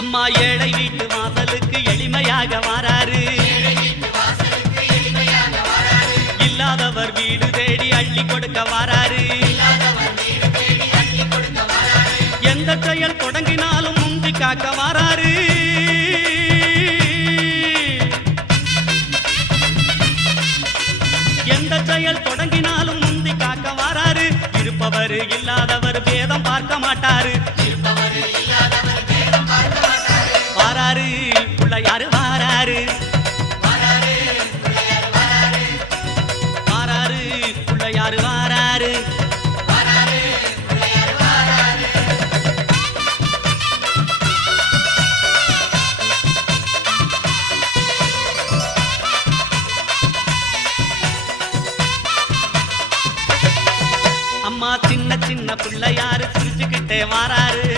அம்மா ஏழை வீட்டு வாசலுக்கு எளிமையாக வாராரு. இல்லாதவர் வீடு தேடி அள்ளி கொடுக்க வாராரு. எந்த செயல் தொடங்கினாலும் முந்தி காக்க வாராரு. எந்த செயல் தொடங்கினாலும் முந்தி காக்க வாராரு. இருப்பவர் இல்லாதவர் பேதம் பார்க்க மாட்டாரு. வாராரு பிள்ளையாரு வாராரு. வாராரு பிள்ளையாரு வாராரு. அம்மா சின்ன சின்ன பிள்ளையாரு சிரிச்சுக்கிட்டே வாராரு.